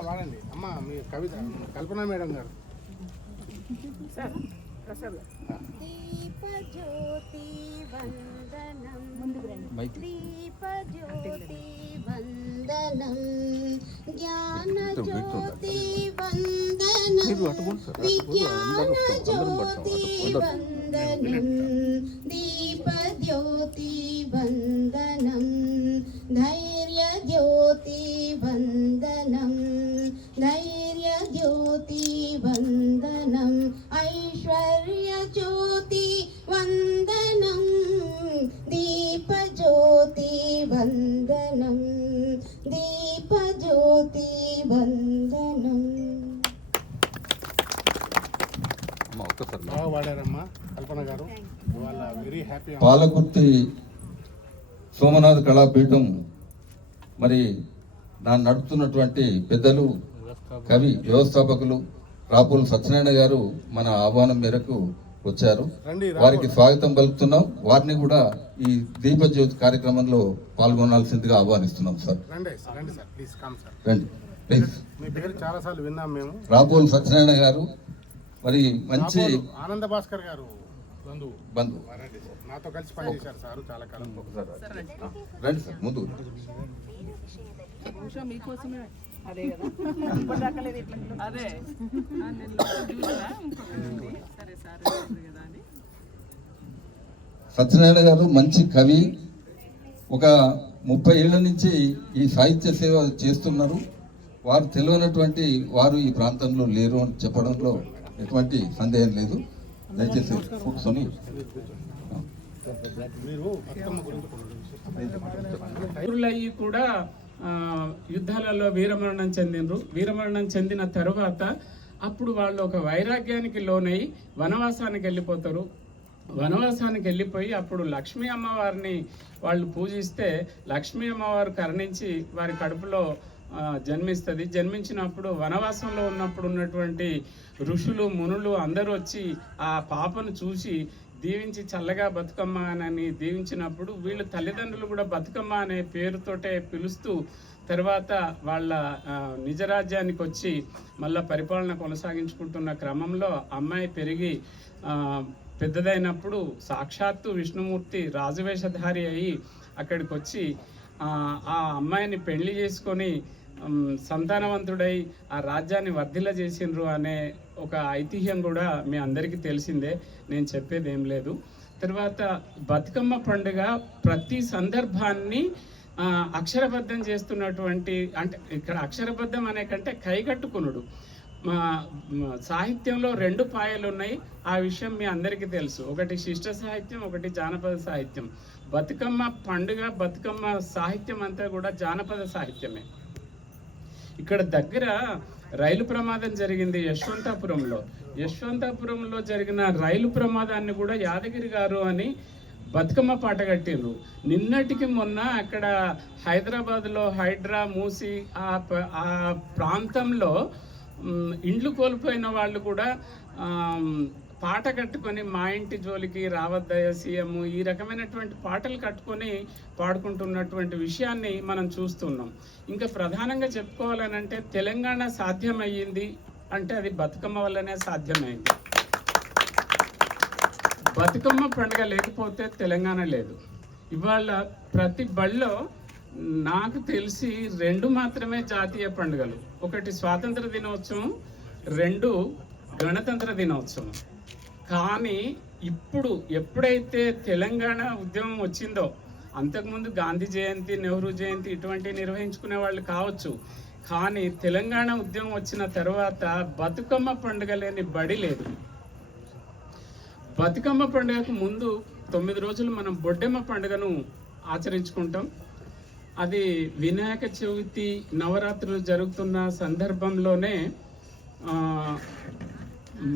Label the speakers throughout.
Speaker 1: వాడండి. అమ్మ మీ కవిత కల్పన మేడం గారు.
Speaker 2: దీపజ్యోతి వందనం. దీపజ్యోతి వందనం. జ్ఞాన జ్యోతి వందనం విజ్ఞాన జ్యోతి వందనం. దీపజ్యోతి వందనం. ధైర్య జ్యోతి వందనం. ధైర్య జ్యోతి వందనం ఐశ్వర్య జ్యోతి వందనం దీపజ్యోతి వందనం దీపజ్యోతి వందనం
Speaker 1: ఇవాళ వెరీ హ్యాపీ
Speaker 3: పాలకుర్తి సోమనాథ్ కళాపీఠం మరి దాన్ని నడుపుతున్నటువంటి పెద్దలు కవి వ్యవస్థాపకులు రాపుల్ సత్యనారాయణ గారు మన ఆహ్వానం మేరకు వచ్చారు
Speaker 1: రండి
Speaker 3: వారికి స్వాగతం పలుకుతున్నాం వారిని కూడా ఈ దీపజ్యోతి కార్యక్రమంలో పాల్గొనాల్సిందిగా ఆహ్వానిస్తున్నాం సార్
Speaker 1: రండి రండి సార్ ప్లీజ్ కమ్ సార్
Speaker 3: రండి ప్లీజ్
Speaker 1: మీ పేరు చాలాసార్లు విన్నాం మేము
Speaker 3: రాపోల్ సత్యనారాయణ గారు మరి మంచి
Speaker 1: ఆనంద భాస్కర్ గారు నాతో కలిసి పనిచేశారు సార్ చాలా కాలం
Speaker 3: రండి సార్ ముందు
Speaker 4: బహుశా మీకోసమే అదే కదా. ఇప్పటిదాకా లేదు ఇట్లా అదే. ఆ, నేను లోపల చూసినా ఇంకొకటి ఉంది. సరే సార్ ఉంది కదా అని.
Speaker 3: సత్యనారాయణ గారు మంచి కవి. ఒక ముప్పై ఏళ్ళ నుంచి ఈ సాహిత్య సేవ చేస్తున్నారు. వారు తెలియనటువంటి వారు ఈ ప్రాంతంలో లేరు అని చెప్పడంలో ఎటువంటి సందేహం లేదు. దయచేసి కూర్చొని.
Speaker 5: కూడా యుద్ధాలలో వీరమరణం చెందినరు వీరమరణం చెందిన తరువాత అప్పుడు వాళ్ళు ఒక వైరాగ్యానికి లోనై వనవాసానికి వెళ్ళిపోతారు. వనవాసానికి వెళ్ళిపోయి అప్పుడు లక్ష్మీ అమ్మవారిని వాళ్ళు పూజిస్తే లక్ష్మీ అమ్మవారు కరుణించి వారి కడుపులో జన్మిస్తుంది. జన్మించినప్పుడు వనవాసంలో ఉన్నప్పుడు ఉన్నటువంటి ఋషులు మునులు అందరూ వచ్చి ఆ పాపను చూసి దీవించి చల్లగా బతుకమ్మ అని దీవించినప్పుడు వీళ్ళు తల్లిదండ్రులు కూడా బతుకమ్మ అనే పేరుతోటే పిలుస్తూ తర్వాత వాళ్ళ నిజరాజ్యానికి నిజ రాజ్యానికి వచ్చి మళ్ళా పరిపాలన కొనసాగించుకుంటున్న క్రమంలో అమ్మాయి పెరిగి పెద్దదైనప్పుడు సాక్షాత్తు విష్ణుమూర్తి రాజవేషధారి అయి అక్కడికి వచ్చి ఆ, అమ్మాయిని పెళ్ళి చేసుకొని సంతానవంతుడై ఆ రాజ్యాన్ని వర్ధిల్ల చేసిండ్రు అనే ఒక ఐతిహ్యం కూడా మీ అందరికీ తెలిసిందే. నేను చెప్పేది ఏం లేదు. తర్వాత బతుకమ్మ పండుగ ప్రతి సందర్భాన్ని అక్షరబద్ధం చేస్తున్నటువంటి అంటే ఇక్కడ అక్షరబద్ధం అనే కంటే కైగట్టుకునుడు మా సాహిత్యంలో రెండు పాయలు ఉన్నాయి ఆ విషయం మీ అందరికీ తెలుసు. ఒకటి శిష్ట సాహిత్యం ఒకటి జానపద సాహిత్యం. బతుకమ్మ పండుగ బతుకమ్మ సాహిత్యం అంతా కూడా జానపద సాహిత్యమే. ఇక్కడ దగ్గర రైలు ప్రమాదం జరిగింది యశ్వంతాపురంలో. యశ్వంతాపురంలో జరిగిన రైలు ప్రమాదాన్ని కూడా యాదగిరి గారు అని బతుకమ్మ పాట కట్టిండ్రు. నిన్నటికి మొన్న అక్కడ హైదరాబాద్లో హైడ్రా మూసి ఆ ప- ఆ ప్రాంతంలో ఇండ్లు కోల్పోయిన వాళ్ళు కూడా పాట కట్టుకొని మా ఇంటి జోలికి రావద్దయ సీఎం. ఈ రకమైనటువంటి పాటలు కట్టుకొని పాడుకుంటున్నటువంటి విషయాన్ని మనం చూస్తున్నాం. ఇంకా ప్రధానంగా చెప్పుకోవాలనంటే తెలంగాణ సాధ్యమయ్యింది అంటే అది బతుకమ్మ వల్లనే సాధ్యమైంది. బతుకమ్మ పండుగ లేకపోతే తెలంగాణ లేదు. ఇవాళ ప్రతి బళ్ళో నాకు తెలిసి రెండు మాత్రమే జాతీయ పండుగలు. ఒకటి స్వాతంత్ర దినోత్సవం రెండు గణతంత్ర దినోత్సవం. కానీ ఇప్పుడు ఎప్పుడైతే తెలంగాణ ఉద్యమం వచ్చిందో అంతకుముందు గాంధీ జయంతి నెహ్రూ జయంతి ఇటువంటివి నిర్వహించుకునే వాళ్ళు కావచ్చు కానీ తెలంగాణ ఉద్యమం వచ్చిన తర్వాత బతుకమ్మ పండుగ లేని బడి లేదు. బతుకమ్మ పండుగకు ముందు తొమ్మిది రోజులు మనం బొడ్డెమ్మ పండుగను ఆచరించుకుంటాం. అది వినాయక చవితి నవరాత్రులు జరుగుతున్న సందర్భంలోనే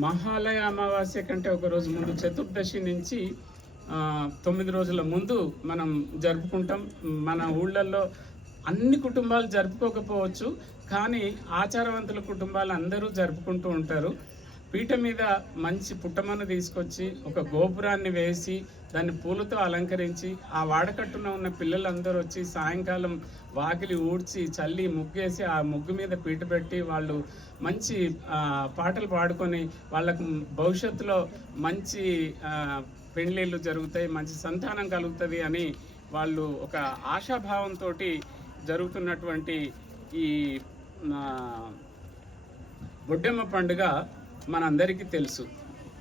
Speaker 5: మహాలయ అమావాస్య కంటే ఒక రోజు ముందు చతుర్దశి నుంచి తొమ్మిది రోజుల ముందు మనం జరుపుకుంటాం. మన ఊళ్ళల్లో అన్ని కుటుంబాలు జరుపుకోకపోవచ్చు కానీ ఆచారవంతుల కుటుంబాలు అందరూ జరుపుకుంటూ ఉంటారు. పీట మీద మంచి పుట్టమను తీసుకొచ్చి ఒక గోపురాన్ని వేసి దాన్ని పూలతో అలంకరించి ఆ వాడకట్టున ఉన్న పిల్లలందరూ వచ్చి సాయంకాలం వాకిలి ఊడ్చి చల్లి ముగ్గేసి ఆ ముగ్గు మీద పీట పెట్టి వాళ్ళు మంచి పాటలు పాడుకొని వాళ్ళకు భవిష్యత్తులో మంచి పెళ్ళిళ్ళు జరుగుతాయి మంచి సంతానం కలుగుతుంది అని వాళ్ళు ఒక ఆశాభావంతో జరుగుతున్నటువంటి ఈ బొడ్డెమ్మ పండుగ మనందరికీ తెలుసు.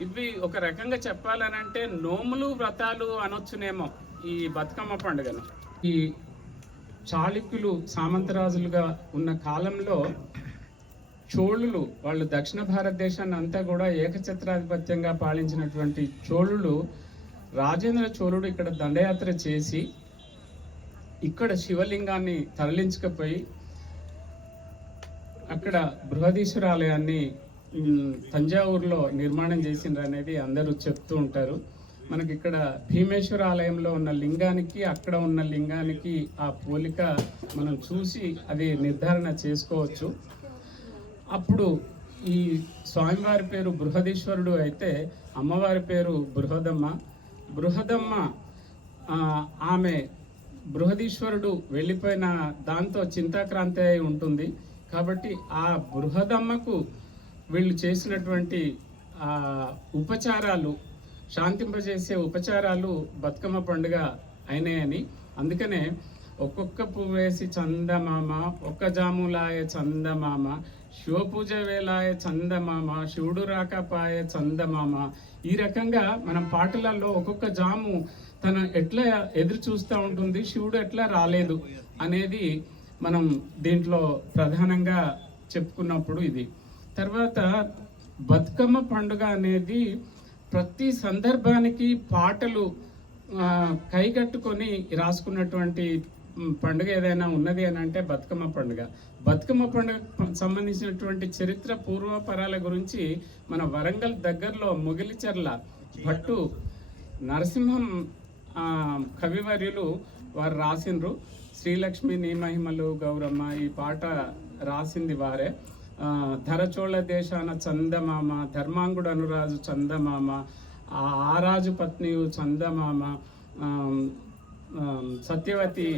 Speaker 5: ఇవి ఒక రకంగా చెప్పాలనంటే నోములు వ్రతాలు అనొచ్చునేమో ఈ బతుకమ్మ పండుగను. ఈ చాళుక్యులు సామంతరాజులుగా ఉన్న కాలంలో చోళులు వాళ్ళు దక్షిణ భారతదేశాన్ని అంతా కూడా ఏకఛత్రాధిపత్యంగా పాలించినటువంటి చోళులు రాజేంద్ర చోళుడు ఇక్కడ దండయాత్ర చేసి ఇక్కడ శివలింగాన్ని తరలించకపోయి అక్కడ బృహదీశ్వర ఆలయాన్ని తంజావూరులో నిర్మాణం చేసిండ్రు అనేది అందరూ చెప్తూ ఉంటారు. మనకి ఇక్కడ భీమేశ్వర ఆలయంలో ఉన్న లింగానికి అక్కడ ఉన్న లింగానికి ఆ పోలిక మనం చూసి అది నిర్ధారణ చేసుకోవచ్చు. అప్పుడు ఈ స్వామివారి పేరు బృహదీశ్వరుడు అయితే అమ్మవారి పేరు బృహదమ్మ. బృహదమ్మ ఆమె బృహదీశ్వరుడు వెళ్ళిపోయిన దాంతో చింతాక్రాంతి అయి ఉంటుంది. కాబట్టి ఆ బృహదమ్మకు వీళ్ళు చేసినటువంటి ఉపచారాలు శాంతింపజేసే ఉపచారాలు బతుకమ్మ పండుగ అయినాయని. అందుకనే ఒక్కొక్క పువ్వు వేసి చందమామ ఒక్క జాములాయ చందమామ శివపూజ వేలాయ చందమామ శివుడు రాకపాయ చందమామ. ఈ రకంగా మనం పాటలలో ఒక్కొక్క జాము తన ఎట్లా ఎదురు చూస్తూ ఉంటుంది శివుడు ఎట్లా రాలేదు అనేది మనం దీంట్లో ప్రధానంగా చెప్పుకున్నప్పుడు ఇది. తర్వాత బతుకమ్మ పండుగ అనేది ప్రతి సందర్భానికి పాటలు కైకట్టుకొని కైగట్టుకొని రాసుకున్నటువంటి పండుగ ఏదైనా ఉన్నది అని అంటే బతుకమ్మ పండుగ. బతుకమ్మ పండుగ సంబంధించినటువంటి చరిత్ర పూర్వపరాల గురించి మన వరంగల్ దగ్గరలో మొగిలిచెర్ల భట్టు నరసింహం కవివర్యులు వారు రాసిండ్రు. శ్రీలక్ష్మి నీ మహిమలు గౌరమ్మ ఈ పాట రాసింది వారే. ధరచోళ దేశాన చందమామ ధర్మాంగుడు అనురాజు చందమామ ఆరాజు పత్నియు చందమామ సత్యవతి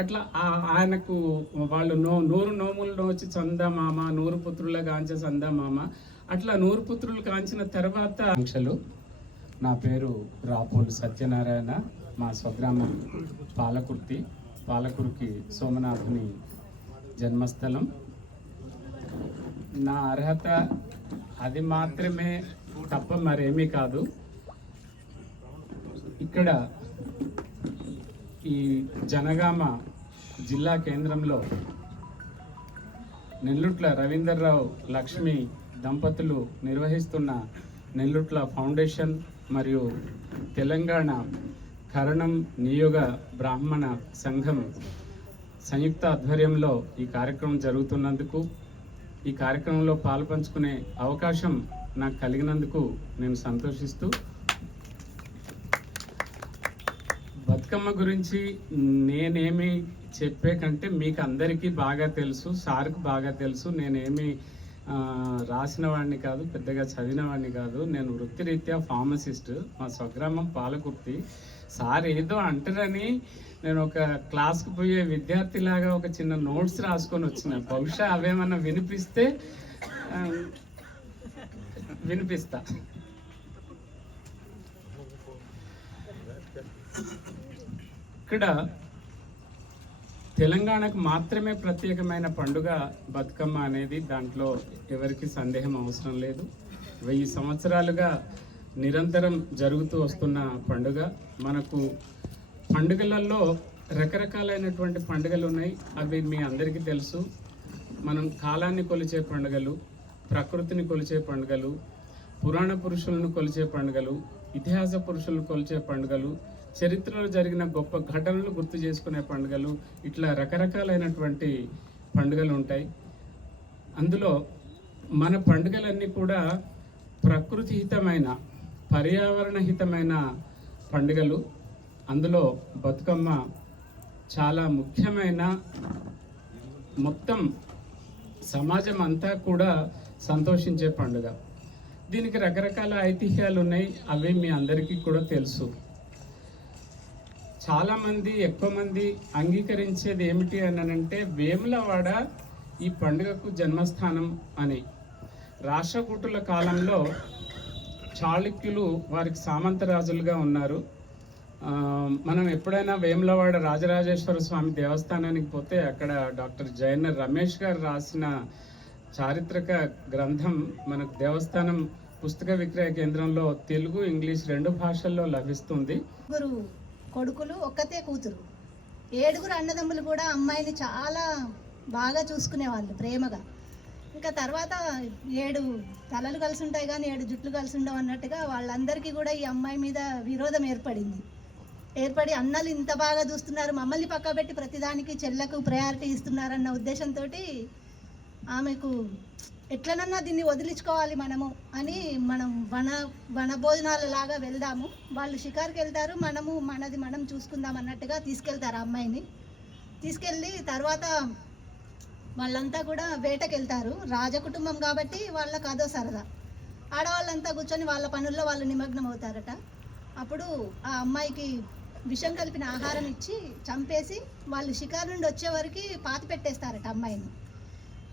Speaker 5: అట్లా ఆయనకు వాళ్ళు నో నూరు నోములు నోచి చందమామ నూరు పుత్రుల కాంచ చందమామ అట్లా నూరు పుత్రులు కాంచిన తర్వాత ఆంక్షలు. నా పేరు రాపోలు సత్యనారాయణ మా స్వగ్రామం పాలకుర్తి పాలకురికి సోమనాథుని జన్మస్థలం. నా అర్హత అది మాత్రమే తప్ప మరేమీ కాదు. ఇక్కడ ఈ జనగామ జిల్లా కేంద్రంలో నెల్లుట్ల రవీందర్రావు లక్ష్మి దంపతులు నిర్వహిస్తున్న నెల్లుట్ల ఫౌండేషన్ మరియు తెలంగాణ కరణం నియోగ బ్రాహ్మణ సంఘం సంయుక్త ఆధ్వర్యంలో ఈ కార్యక్రమం జరుగుతున్నందుకు ఈ కార్యక్రమంలో పాల్పంచుకునే అవకాశం నాకు కలిగినందుకు నేను సంతోషిస్తూ బతుకమ్మ గురించి నేనేమి చెప్పే కంటే మీకు అందరికీ బాగా తెలుసు సార్కు బాగా తెలుసు నేనేమి రాసిన వాడిని కాదు పెద్దగా చదివిన వాడిని కాదు. నేను వృత్తిరీత్యా ఫార్మసిస్ట్. మా స్వగ్రామం పాలకుర్తి. సార్ ఏదో అంటారని నేను ఒక క్లాస్కి పోయే విద్యార్థిలాగా ఒక చిన్న నోట్స్ రాసుకొని వచ్చిన. బహుశా అవేమన్నా వినిపిస్తే వినిపిస్తా. ఇక్కడ తెలంగాణకు మాత్రమే ప్రత్యేకమైన పండుగ బతుకమ్మ అనేది దాంట్లో ఎవరికి సందేహం అవసరం లేదు. వెయ్యి సంవత్సరాలుగా నిరంతరం జరుగుతూ వస్తున్న పండుగ. మనకు పండుగలలో రకరకాలైనటువంటి పండుగలు ఉన్నాయి. అవి మీ అందరికీ తెలుసు. మనం కాలాన్ని కొలిచే పండుగలు ప్రకృతిని కొలిచే పండుగలు పురాణ పురుషులను కొలిచే పండుగలు ఇతిహాస పురుషులు కొలిచే పండుగలు చరిత్రలో జరిగిన గొప్ప ఘటనలు గుర్తు చేసుకునే పండుగలు ఇట్లా రకరకాలైనటువంటి పండుగలు ఉంటాయి. అందులో మన పండుగలన్నీ కూడా ప్రకృతి హితమైన పర్యావరణ హితమైన పండుగలు. అందులో బతుకమ్మ చాలా ముఖ్యమైన మొత్తం సమాజం అంతా కూడా సంతోషించే పండుగ. దీనికి రకరకాల ఐతిహ్యాలు ఉన్నాయి. అవి మీ అందరికీ కూడా తెలుసు. చాలామంది ఎక్కువ మంది అంగీకరించేది ఏమిటి అని అంటే వేములవాడ ఈ పండుగకు జన్మస్థానం అని. రాష్ట్రకూటుల కాలంలో చాళుక్యులు వారికి సామంత రాజులుగా ఉన్నారు. మనం ఎప్పుడైనా వేములవాడ రాజరాజేశ్వర స్వామి దేవస్థానానికి పోతే అక్కడ డాక్టర్ జయన్న రమేష్ గారు రాసిన చారిత్రక గ్రంథం మనకు దేవస్థానం పుస్తక విక్రయ కేంద్రంలో తెలుగు ఇంగ్లీష్ రెండు భాషల్లో లభిస్తుంది.
Speaker 6: ముగ్గురు కొడుకులు ఒక్కతే కూతురు. ఏడుగురు అన్నదమ్ములు కూడా అమ్మాయిని చాలా బాగా చూసుకునేవాళ్ళు ప్రేమగా. ఇంకా తర్వాత ఏడు తలలు కలిసి ఉంటాయి కానీ ఏడు జుట్లు కలిసి ఉండవు అన్నట్టుగా వాళ్ళందరికీ కూడా ఈ అమ్మాయి మీద విరోధం ఏర్పడింది. ఏర్పడి అన్నలు ఇంత బాగా చూస్తున్నారు మమ్మల్ని పక్కబెట్టి ప్రతిదానికి చెల్లకు ప్రయారిటీ ఇస్తున్నారన్న ఉద్దేశంతో ఆమెకు ఎట్లనన్నా దీన్ని వదిలించుకోవాలి మనము అని మనం వన వన భోజనాల లాగా వెళ్దాము. వాళ్ళు షికార్కి వెళ్తారు మనము మనది మనం చూసుకుందాం అన్నట్టుగా తీసుకెళ్తారు అమ్మాయిని. తీసుకెళ్ళి తర్వాత వాళ్ళంతా కూడా వేటకి వెళ్తారు. రాజకుటుంబం కాబట్టి వాళ్ళకి అదో సరదా. ఆడవాళ్ళంతా కూర్చొని వాళ్ళ పనుల్లో వాళ్ళు నిమగ్నం అవుతారట. అప్పుడు ఆ అమ్మాయికి విషం కలిపిన ఆహారం ఇచ్చి చంపేసి వాళ్ళు షికారు నుండి వచ్చే వరకు పాతి పెట్టేస్తారట అమ్మాయిని.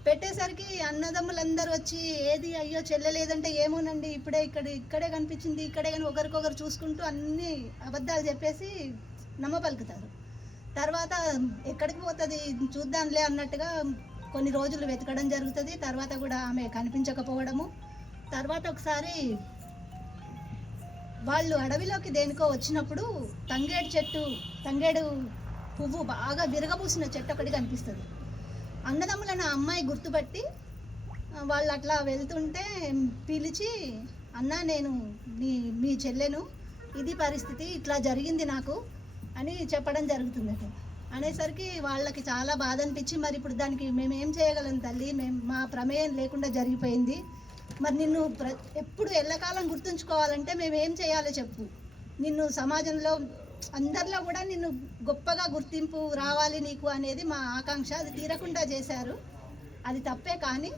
Speaker 6: పెట్టేసరికి అన్నదమ్ములందరూ వచ్చి ఏది అయ్యో చెల్లెలేదంటే ఏమోనండి ఇప్పుడే ఇక్కడ ఇక్కడే కనిపించింది ఇక్కడే కానీ ఒకరికొకరు చూసుకుంటూ అన్ని అబద్ధాలు చెప్పేసి నమ్మ పలుకుతారు. తర్వాత ఎక్కడికి పోతుంది చూద్దాంలే అన్నట్టుగా కొన్ని రోజులు వెతకడం జరుగుతుంది. తర్వాత కూడా ఆమె కనిపించకపోవడము. తర్వాత ఒకసారి వాళ్ళు అడవిలోకి దేనికో వచ్చినప్పుడు తంగేడు చెట్టు తంగేడు పువ్వు బాగా విరగబూసిన చెట్టు ఒకటి కనిపిస్తుంది. అన్నదమ్ములను ఆ అమ్మాయి గుర్తుపట్టి వాళ్ళు అట్లా వెళ్తుంటే పిలిచి అన్న నేను మీ మీ చెల్లెను ఇది పరిస్థితి ఇట్లా జరిగింది నాకు అని చెప్పడం జరుగుతుందట. అనేసరికి వాళ్ళకి చాలా బాధ అనిపించి మరి ఇప్పుడు దానికి మేము ఏం చేయగలం తల్లి? మేము మా ప్రమేయం లేకుండా జరిగిపోయింది. మరి నిన్ను ప్ర ఎప్పుడు ఎల్లకాలం గుర్తుంచుకోవాలంటే మేము ఏం చేయాలో చెప్పు. నిన్ను సమాజంలో అందరిలో కూడా నిన్ను గొప్పగా గుర్తింపు రావాలి నీకు అనేది మా ఆకాంక్ష. అది తీరకుండా చేశారు. అది తప్పే కానీ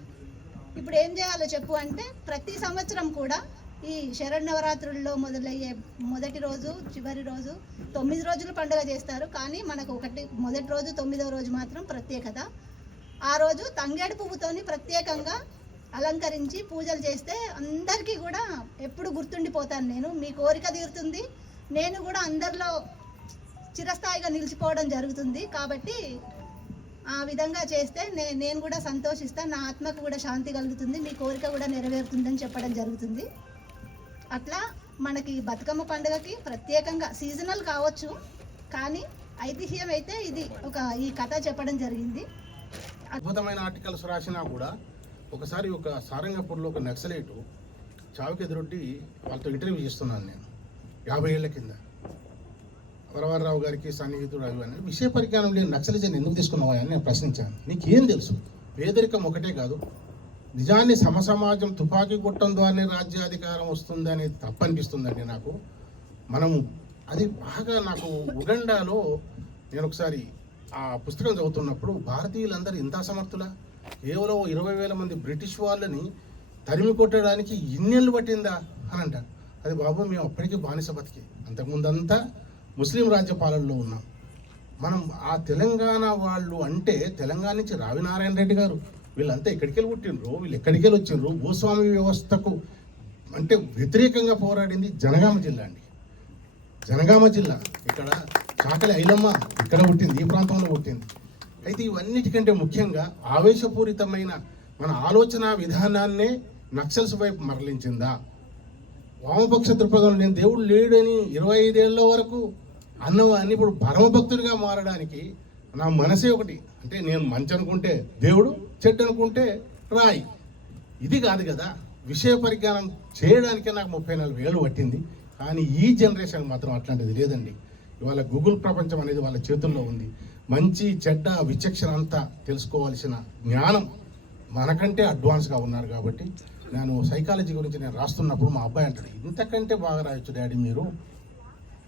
Speaker 6: ఇప్పుడు ఏం చేయాలో చెప్పు అంటే ప్రతి సంవత్సరం కూడా ఈ శరణవరాత్రుల్లో మొదలయ్యే మొదటి రోజు చివరి రోజు తొమ్మిది రోజులు పండుగ చేస్తారు. కానీ మనకు ఒకటి మొదటి రోజు తొమ్మిదవ రోజు మాత్రం ప్రత్యేకత. ఆ రోజు తంగేడు పువ్వుతోని ప్రత్యేకంగా అలంకరించి పూజలు చేస్తే అందరికీ కూడా ఎప్పుడు గుర్తుండిపోతాను నేను. మీ కోరిక తీరుతుంది. నేను కూడా అందరిలో చిరస్థాయిగా నిలిచిపోవడం జరుగుతుంది. కాబట్టి ఆ విధంగా చేస్తే నే నేను కూడా సంతోషిస్తాను నా ఆత్మకు కూడా శాంతి కలుగుతుంది మీ కోరిక కూడా నెరవేరుతుందని చెప్పడం జరుగుతుంది. అట్లా మనకి బతుకమ్మ పండుగకి ప్రత్యేకంగా సీజనల్ కావచ్చు కానీ ఐతిహ్యం అయితే ఇది ఒక ఈ కథ చెప్పడం జరిగింది.
Speaker 1: అద్భుతమైన ఆర్టికల్స్ రాసినా కూడా ఒకసారి ఒక సారంగపూర్లో ఒక నక్సలైటు చావుకి ఎదురొట్టి వాళ్ళతో ఇంటర్వ్యూ చేస్తున్నాను నేను. యాభై ఏళ్ళ కింద. వరవరరావు గారికి సన్నిహితుడు అవి అని విషయ పరిజ్ఞానం లేని నక్సలిజన్ ఎందుకు తీసుకున్నావా అని నేను ప్రశ్నించాను. నీకేం తెలుసు? పేదరికం ఒకటే కాదు. నిజాన్ని సమసమాజం తుపాకీ గుట్టం ద్వారానే రాజ్యాధికారం వస్తుందని తప్పనిపిస్తుందండి నాకు. మనము అది బాగా నాకు ఉగండాలో నేను ఒకసారి ఆ పుస్తకం చదువుతున్నప్పుడు భారతీయులందరూ ఇంత సమర్థులా కేవలం ఇరవై వేల మంది బ్రిటిష్ వాళ్ళని తరిమి కొట్టడానికి ఇన్నేళ్ళు పట్టిందా? అని అంటారు అది బాబు మేము అప్పటికీ బానిస బతికి. అంతకుముందంతా ముస్లిం రాజ్య పాలనలో ఉన్నాం. మనం ఆ తెలంగాణ వాళ్ళు అంటే తెలంగాణ నుంచి రావినారాయణ రెడ్డి గారు వీళ్ళంతా ఎక్కడికి వెళ్ళి పుట్టినరు వీళ్ళు ఎక్కడికి వెళ్ళి వచ్చిండ్రు? భూస్వామి వ్యవస్థకు అంటే వ్యతిరేకంగా పోరాడింది జనగామ జిల్లా అండి. జనగామ జిల్లా ఇక్కడ చాకలి ఐలమ్మ ఇక్కడ పుట్టింది ఈ ప్రాంతంలో పుట్టింది. అయితే ఇవన్నిటికంటే ముఖ్యంగా ఆవేశపూరితమైన మన ఆలోచన విధానాన్నే నక్సల్స్ వైపు మరలించిందా? వామపక్ష దృక్పథంలో నేను దేవుడు లేడని ఇరవై ఐదేళ్ళ వరకు అన్నవాన్ని ఇప్పుడు పరమభక్తుడిగా మారడానికి నా మనసే ఒకటి. అంటే నేను మంచి అనుకుంటే దేవుడు చెడ్డు అనుకుంటే రాయి. ఇది కాదు కదా. విషయ పరిజ్ఞానం చేయడానికే నాకు ముప్పై నాలుగు వేలు పట్టింది. కానీ ఈ జనరేషన్ మాత్రం అట్లాంటిది లేదండి. ఇవాళ గూగుల్ ప్రపంచం అనేది వాళ్ళ చేతుల్లో ఉంది. మంచి చెడ్డ విచక్షణ అంతా తెలుసుకోవాల్సిన జ్ఞానం మనకంటే అడ్వాన్స్గా ఉన్నారు కాబట్టి నేను సైకాలజీ గురించి నేను రాస్తున్నప్పుడు మా అబ్బాయి అంటాడు ఇంతకంటే బాగా రాయొచ్చు డాడీ మీరు.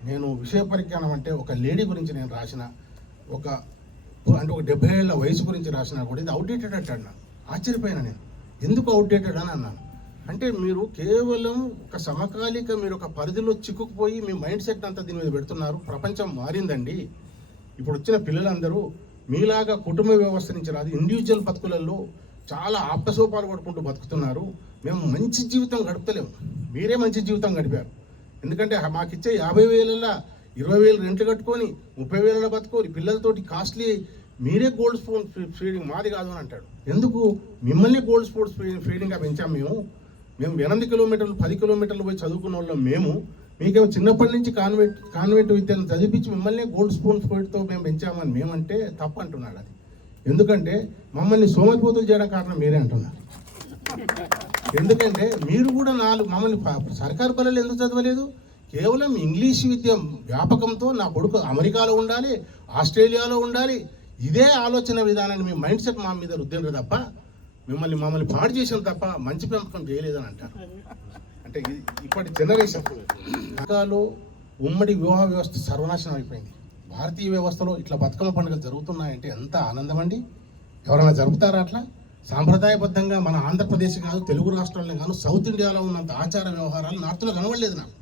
Speaker 1: నేను విషయ పరిజ్ఞానం అంటే ఒక లేడీ గురించి నేను రాసిన ఒక అంటే ఒక డెబ్బై ఏళ్ళ వయసు గురించి రాసినా కూడా ఇది అవుట్డేటెడ్ అంటాడు నాకు ఆశ్చర్యపోయినా నేను. ఎందుకు అవుట్డేటెడ్ అని అన్నాను? అంటే మీరు కేవలం ఒక సమకాలిక మీరు ఒక పరిధిలో చిక్కుకుపోయి మీ మైండ్ సెట్ అంతా దీని మీద పెడుతున్నారు ప్రపంచం మారిందండి. ఇప్పుడు వచ్చిన పిల్లలందరూ మీలాగా కుటుంబ వ్యవస్థ నుంచి రాదు ఇండివిజువల్ బతుకులలో చాలా ఆప్తసోపాలు పడుకుంటూ బతుకుతున్నారు. మేము మంచి జీవితం గడపలేము. మీరే మంచి జీవితం గడిపారు. ఎందుకంటే మాకు ఇచ్చే యాభై వేలల్లో ఇరవై వేలు రెంట్లు కట్టుకొని ముప్పై వేలలో బతుకొని పిల్లలతోటి కాస్ట్లీ మీరే గోల్డ్ స్పూన్ ఫీడింగ్ మాది కాదు అని అంటాడు. ఎందుకు? మిమ్మల్ని గోల్డ్ స్పోర్ట్స్ ఫీడింగ్గా పెంచాం మేము. మేము ఎనిమిది కిలోమీటర్లు పది కిలోమీటర్లు పోయి చదువుకున్న వాళ్ళం మేము. మీకేమో చిన్నప్పటి నుంచి కాన్వెంట్ కాన్వెంట్ విద్యను చదివించి మిమ్మల్ని గోల్డ్ స్పూన్ ఫీడ్తో మేము పెంచామని మేమంటే తప్పు అంటున్నాడు అది. ఎందుకంటే మమ్మల్ని సోమరిపోతులు చేయడం కారణం మీరే అంటున్నారు. ఎందుకంటే మీరు కూడా నాలుగు మమ్మల్ని సర్కారు పల్లెలు ఎందుకు చదవలేదు? కేవలం ఇంగ్లీష్ విద్య వ్యాపకంతో నా కొడుకు అమెరికాలో ఉండాలి ఆస్ట్రేలియాలో ఉండాలి ఇదే ఆలోచన విధానాన్ని మీ మైండ్ సెట్ మా మీద రుద్దిండ్రు తప్ప మిమ్మల్ని మమ్మల్ని పాడు చేసిన తప్ప మంచి పెంపకం చేయలేదని అంటారు. అంటే ఇప్పటి జనరేషన్ అమెరికాలో ఉమ్మడి వివాహ వ్యవస్థ సర్వనాశనం అయిపోయింది. భారతీయ వ్యవస్థలో ఇట్లా బతుకమ్మ పండుగలు జరుగుతున్నాయంటే ఎంత ఆనందం అండి ఎవరైనా జరుపుతారా అట్లా? సాంప్రదాయబద్ధంగా మన ఆంధ్రప్రదేశ్ కాదు తెలుగు రాష్ట్రాల్లో కాదు సౌత్ ఇండియాలో ఉన్నంత ఆచార వ్యవహారాలు నార్త్లో కనబడలేదు నాకు.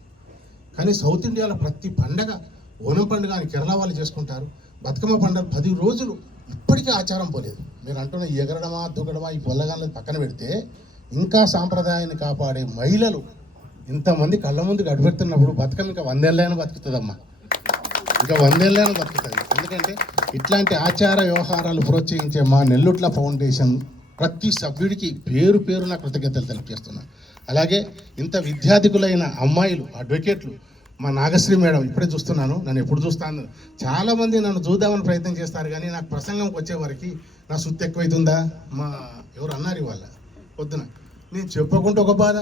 Speaker 1: కానీ సౌత్ ఇండియాలో ప్రతి పండగ ఓనం పండుగ అని కేరళ వాళ్ళు చేసుకుంటారు. బతుకమ్మ పండుగ పది రోజులు ఇప్పటికీ ఆచారం పోలేదు. మీరు అంటున్న ఎగరడమా దూకడమా ఈ పొల్లగాళ్ళని పక్కన పెడితే ఇంకా సాంప్రదాయాన్ని కాపాడే మహిళలు ఇంతమంది కళ్ళ ముందు గడిపెడుతున్నప్పుడు బతుకమ్మ ఇంకా వందేళ్ళైనా బతుకుతుందమ్మా. ఇంకా వందేళ్ళైనా బతుకుతుంది ఎందుకంటే ఇట్లాంటి ఆచార వ్యవహారాలు ప్రోత్సహించే మా నెల్లుట్ల ఫౌండేషన్ ప్రతి సభ్యుడికి పేరు పేరున కృతజ్ఞతలు తెలియజేస్తున్నాను అలాగే ఇంత విద్యార్థికులైన అమ్మాయిలు అడ్వకేట్లు మా నాగశ్రీ మేడం ఇప్పుడే చూస్తున్నాను నన్ను ఎప్పుడు చూస్తాను. చాలా మంది నన్ను చూద్దామని ప్రయత్నం చేస్తారు కానీ నాకు ప్రసంగంకి వచ్చేవరకు నా సుత్తి ఎక్కువైతుందా? మా ఎవరు అన్నారు ఇవాళ? పొద్దున. నేను చెప్పకుండా ఒక బాధ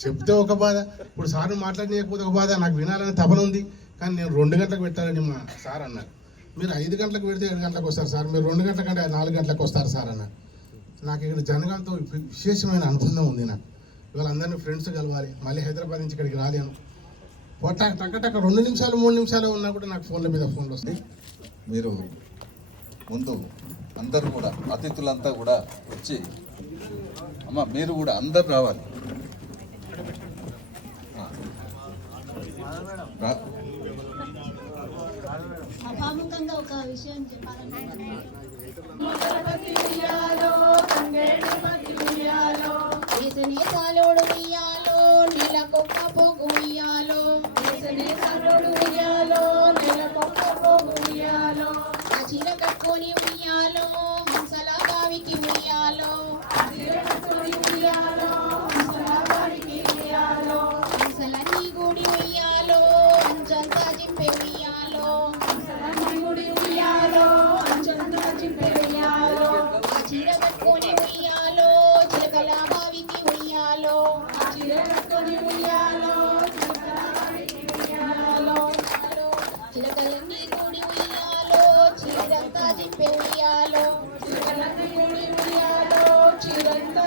Speaker 1: చెప్తే ఒక బాధ ఇప్పుడు సార్ మాట్లాడలేకపోతే ఒక బాధ నాకు వినాలని తపన ఉంది. కానీ నేను రెండు గంటలకు పెట్టాలని మా సార్ అన్నారు. మీరు ఐదు గంటలకు పెడితే ఏడు గంటలకు వస్తారు సార్. మీరు రెండు గంటల కంటే నాలుగు గంటలకు వస్తారు సార్ అన్నారు. నాకు ఇక్కడ జనగాంతో విశేషమైన అనుబంధం ఉంది నాకు. ఇవాళ అందరినీ ఫ్రెండ్స్ కలవాలి. మళ్ళీ హైదరాబాద్ నుంచి ఇక్కడికి రాలేను పొట్ట టక్కటక్క రెండు నిమిషాలు మూడు నిమిషాలు ఉన్నా కూడా నాకు ఫోన్ల మీద ఫోన్లు వస్తాయి.
Speaker 3: మీరు ముందు అందరూ కూడా అతిథులంతా కూడా వచ్చి అమ్మ మీరు కూడా అందరు రావాలి. ఆ. రా-
Speaker 6: ఒక విషయం చెప్పాలనుకుంటున్నాను
Speaker 7: ఏసనే సాలోడు ఉయ్యాలో నీల కుక్క పోగు ఉయ్యాలో ఏసనే సాలోడు ఉయ్యాలో నీల కుక్క పోగు ఉయ్యాలో ఆ చీర కట్టుకొని ఉయ్యాలో హంసల బావికి ఉయ్యాలో కట్టుకొని ఉయ్యాలో చిలకల బావికి ఉయ్యాలో ఆ ఉయ్యాలో చిలకలన్నీ కూడి ఉయ్యాలో చీరంతా ఉయ్యాలో చిలకలన్నీ కూడి ఉయ్యాలో చీరంతా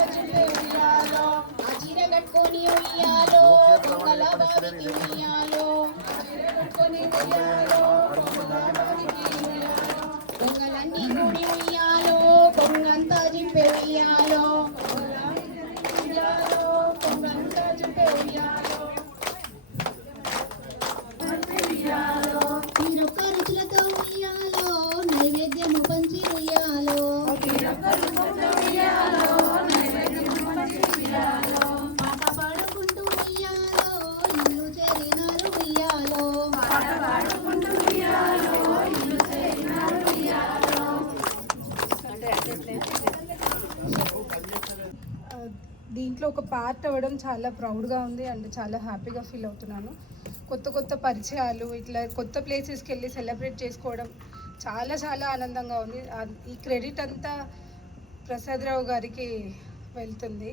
Speaker 7: ఉయ్యాలో ఆ చీర కట్టుకొని ఉయ్యాలో దొంగల బావికి ఉయ్యాలో ఆ చీర కట్టుకొని ఉయ్యాలో
Speaker 8: video. అవ్వడం చాలా ప్రౌడ్గా ఉంది అండ్ చాలా హ్యాపీగా ఫీల్ అవుతున్నాను. కొత్త కొత్త పరిచయాలు ఇట్లా కొత్త ప్లేసెస్కి వెళ్ళి సెలబ్రేట్ చేసుకోవడం చాలా చాలా ఆనందంగా ఉంది. ఈ క్రెడిట్ అంతా ప్రసాదరావు గారికి వెళ్తుంది.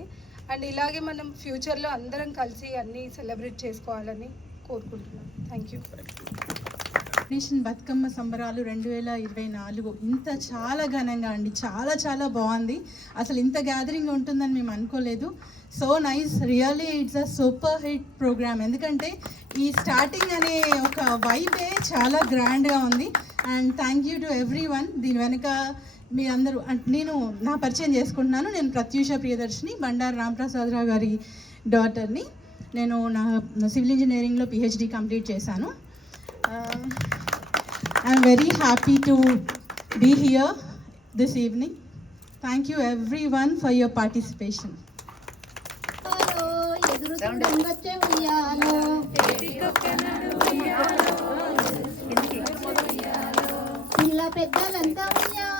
Speaker 8: అండ్ ఇలాగే మనం ఫ్యూచర్లో అందరం కలిసి అన్నీ సెలబ్రేట్ చేసుకోవాలని కోరుకుంటున్నాను థ్యాంక్ యూ.
Speaker 9: నేషన్ బతుకమ్మ సంబరాలు రెండు వేల ఇరవై నాలుగు ఇంత చాలా ఘనంగా అండి. చాలా చాలా బాగుంది. అసలు ఇంత గ్యాదరింగ్ ఉంటుందని మేము అనుకోలేదు. So nice really it's a super hit programme. ఎందుకంటే ఈ స్టార్టింగ్ అనే ఒక వైబే చాలా గ్రాండ్గా ఉంది. And thank you to everyone దీని వెనుక మీ అందరూ అంటే నేను నా పరిచయం చేసుకుంటున్నాను. నేను ప్రత్యూష ప్రియదర్శిని బండారు రామప్రసాదరావు గారి డాటర్ని. నేను నా సివిల్ ఇంజనీరింగ్లో పిహెచ్డి కంప్లీట్ చేశాను. I'm very happy to be here this evening thank you everyone for your participation
Speaker 7: ఉయ్యాలో, ఎదురు చూడంగొచ్చే ఉయ్యాలో పిల్ల పెద్దలంతా ఉయ్యాలో.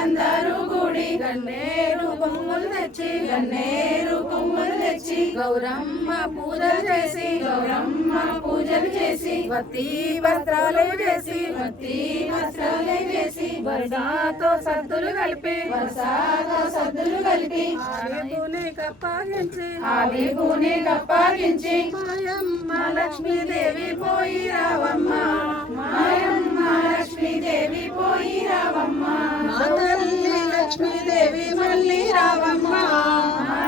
Speaker 7: ఉయ్యాలో గన్నేరు కొమ్ములు తెచ్చి గన్నేరు కొమ్ములు తెచ్చి గౌరమ్మ పూజలు చేసి గౌరమ్మ పూజలు చేసి వత్తి వస్త్రాలు చేసి వత్తి వస్త్రాలు చేసి వరదాతో సద్దులు కలిపి వరసాతో సద్దులు కలిపి ఆవిగుని కప్పాగించి ఆవిగుని కప్పాగించి మాయమ్మ లక్ష్మీదేవి పోయి రావమ్మ మాయమ్మ లక్ష్మీదేవి పోయి రావమ్మ. లక్ష్మీదేవి మళ్ళీ రావమ్మ.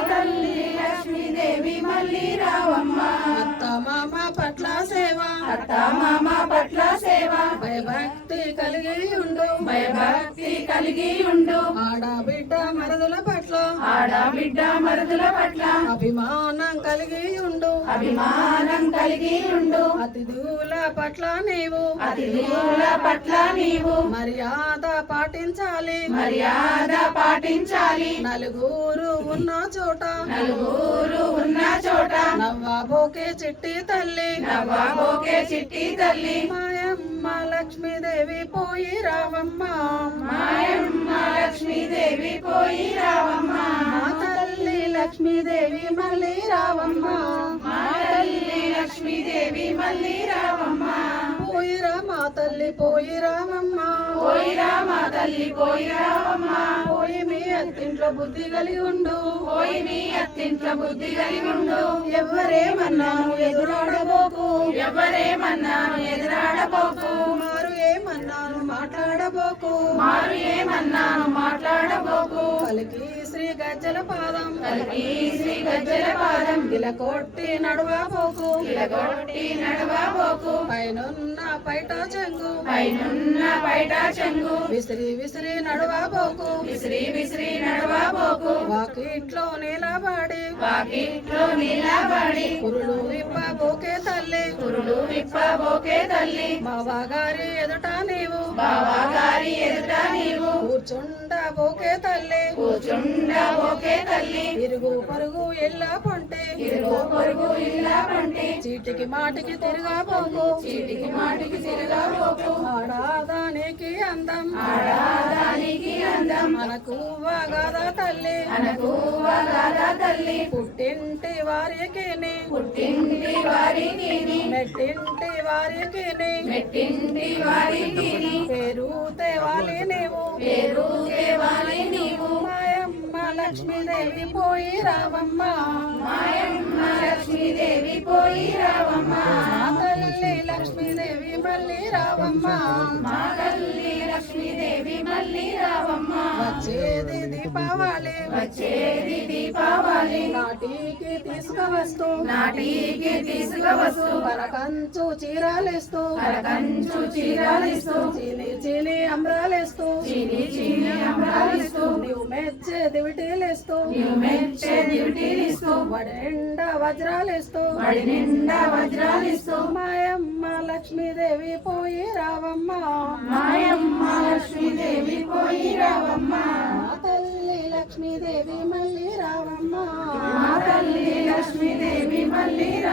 Speaker 7: తల్లి లక్ష్మీదేవి మళ్ళీ రావమ్మ. అత్త మామ పట్ల సేవ. అత్త మామ పట్ల సేవ. భయభక్తి కలిగి ఉండు. భయభక్తి కలిగి ఉండు. ఆడబిడ్డ మరదుల పట్ల ఆడబిడ్డ మరదుల పట్ల అభిమానం కలిగి ఉండు. అభిమానం కలిగి ఉండు. అతిథుల పట్ల నీవు. అతిథుల పట్ల నీవు. మర్యాద పాటించాలి. మర్యాద పాటించాలి. నలుగురు ఉన్న చోట. నలుగురు ఉన్న చోట. నవ్వబోకే చిట్టి తల్లి. నవ్వబోకే చిట్టి తల్లి. మాయమ్మ లక్ష్మీదేవి పోయి రావమ్మ. మాయమ్మ లక్ష్మీదేవి పోయి రావమ్మ. మా తల్లి లక్ష్మీదేవి మళ్ళీ రావమ్మ. మా తల్లి లక్ష్మీదేవి మళ్ళీ రావమ్మ. పోయిరా మా తల్లి పోయి రావమ్మ. పోయిరా మా తల్లి పోయి రావమ్మ. పోయి మీ అత్తింట్లో బుద్ధి కలిగి ఉండు. పోయి మీ అత్తింట్లో బుద్ధి కలిగి ఉండు. ఎవరేమన్నాను ఎదురాడబోకు. ఎవరేమన్నాను ఎదురాడబోకు. ఏమన్నాను మాట్లాడబోకు. మారు ఏమన్నాను మాట్లాడబోకు. కలికి శ్రీ గజ్జల పాదం. కలికి శ్రీ గజ్జల పాదం. గిలకొట్టి నడవబోకు గిలకొట్టి నడవబోకు పైనున్న పైట చెంగు. పైనున్న పైట చెంగు. విసిరి విసిరి నడవబోకు విసిరి విసిరి నడవబోకు వాకిట్లో నిలబడి వాకిట్లో నిలబడి కురులు విప్పబోకే తల్లి కురులు విప్పబోకే తల్లి. బావగారి ఎదుట నీవు. బావగారి ఎదుట నీవు. కూర్చుండబోకే తల్లి. కూర్చుండబోకే తల్లి. ఇరుగు పరుగు ఇళ్ళ పరుగు పంటే చీటికి మాటికి తిరగబోకు చీటికి మాటికి తిరగబోకు ఆడాదానికి అందం. ఆడాదానికి అందం. మనకు వగదా తల్లి. మనకు వగదా తల్లి. పుట్టింటి వారికి పుట్టింటి వారికి మెట్టింటి వారికి మెట్టింటి వారికి పేరు తేవాలి నీవు. పేరు తేవాలి నీవు. లక్ష్మీదేవి పోయి రావమ్మ. మాయమ్మ లక్ష్మీదేవి పోయి రావమ్మ. తల్లి లక్ష్మీదేవి మళ్ళీ రావమ్మ.
Speaker 8: తల్లి లక్ష్మీదేవి మళ్ళీ రావమ్మ. వచ్చేది దీపావళి. వచ్చేది దీపావళి. నాటికి తీసుకువస్తూ. నాటికి తీసుకువస్తూ. పరకంచు చీరాలిస్తూ. పరకంచు చీరాలిస్తూ. చీలి చీలి అమ్రాలిస్తూ. చీలి చీలి అమ్రాలిస్తూ. దివిటీలిస్తూ. మెచ్చే దివిటీలిస్తూ. వడి నిండా వజ్రాలిస్తూ. వడి నిండా వజ్రాలిస్తూ. మాయమ్మ లక్ష్మీదేవి పోయి రావమ్మ. మాయమ్మ లక్ష్మీదేవి పోయి రావమ్మ. తల్లి లక్ష్మీదేవి మళ్ళీ రావమ్మ. తల్లి లక్ష్మీదేవి మళ్ళీ